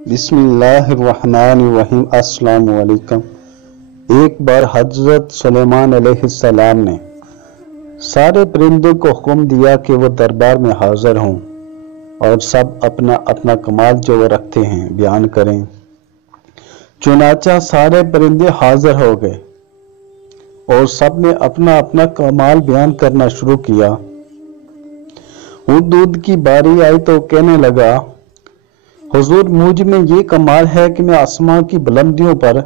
बिस्मिल्लाहिर्रहमानिर्रहीम। अस्सलाम वालेकुम। एक बार हजरत सुलेमान अलैहिस्सलाम ने सारे परिंदों को हुक्म दिया कि वो दरबार में हाजिर हों और सब अपना अपना कमाल जो वो रखते हैं बयान करें। चुनाचा सारे परिंदे हाजिर हो गए और सब ने अपना अपना कमाल बयान करना शुरू किया। हुदहुद की बारी आई तो कहने लगा, हुजूर, मुझ में ये कमाल है कि मैं आसमां की बुलंदियों पर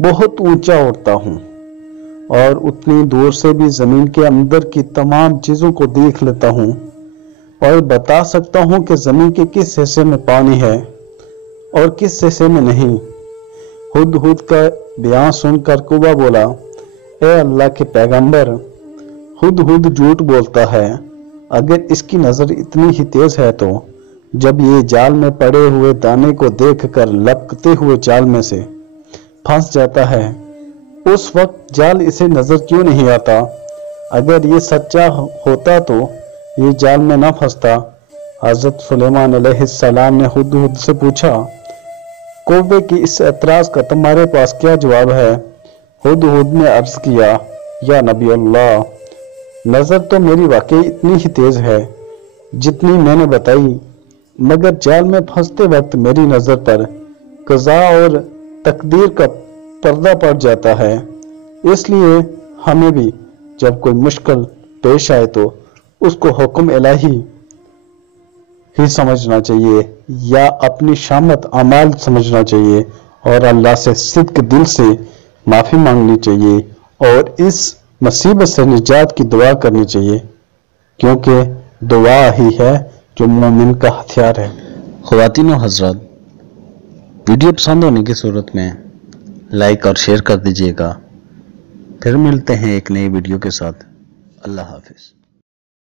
बहुत ऊंचा उड़ता हूँ और उतनी दूर से भी जमीन के अंदर की तमाम चीजों को देख लेता हूँ और बता सकता हूँ कि जमीन के किस हिस्से में पानी है और किस हिस्से में नहीं। हुदहुद का बयान सुनकर कौवा बोला, ए अल्लाह के पैगंबर, हुदहुद झूठ बोलता है। अगर इसकी नजर इतनी ही तेज है तो जब ये जाल में पड़े हुए दाने को देखकर लपकते हुए जाल में से फंस जाता है, उस वक्त जाल इसे नजर क्यों नहीं आता? अगर ये सच्चा होता तो ये जाल में ना फंसता। हजरत सुलेमान अलैहिस्सलाम ने हुदहुद से पूछा, कौवे की इस एतराज का तुम्हारे पास क्या जवाब है? हुदहुद ने अर्ज किया, या नबी अल्लाह, नजर तो मेरी वाकई इतनी ही तेज है जितनी मैंने बताई, मगर जाल में फंसते वक्त मेरी नजर पर कज़ा और तकदीर का पर्दा पड़ जाता है। इसलिए हमें भी जब कोई मुश्किल पेश आए तो उसको हुक्म इलाही ही समझना चाहिए या अपनी शामत अमाल समझना चाहिए और अल्लाह से सिद्क दिल से माफी मांगनी चाहिए और इस मुसीबत से निजात की दुआ करनी चाहिए, क्योंकि दुआ ही है जो मोमिन का हथियार है। ख़वातीन और हज़रात, वीडियो पसंद होने की सूरत में लाइक और शेयर कर दीजिएगा। फिर मिलते हैं एक नई वीडियो के साथ। अल्लाह हाफिज़।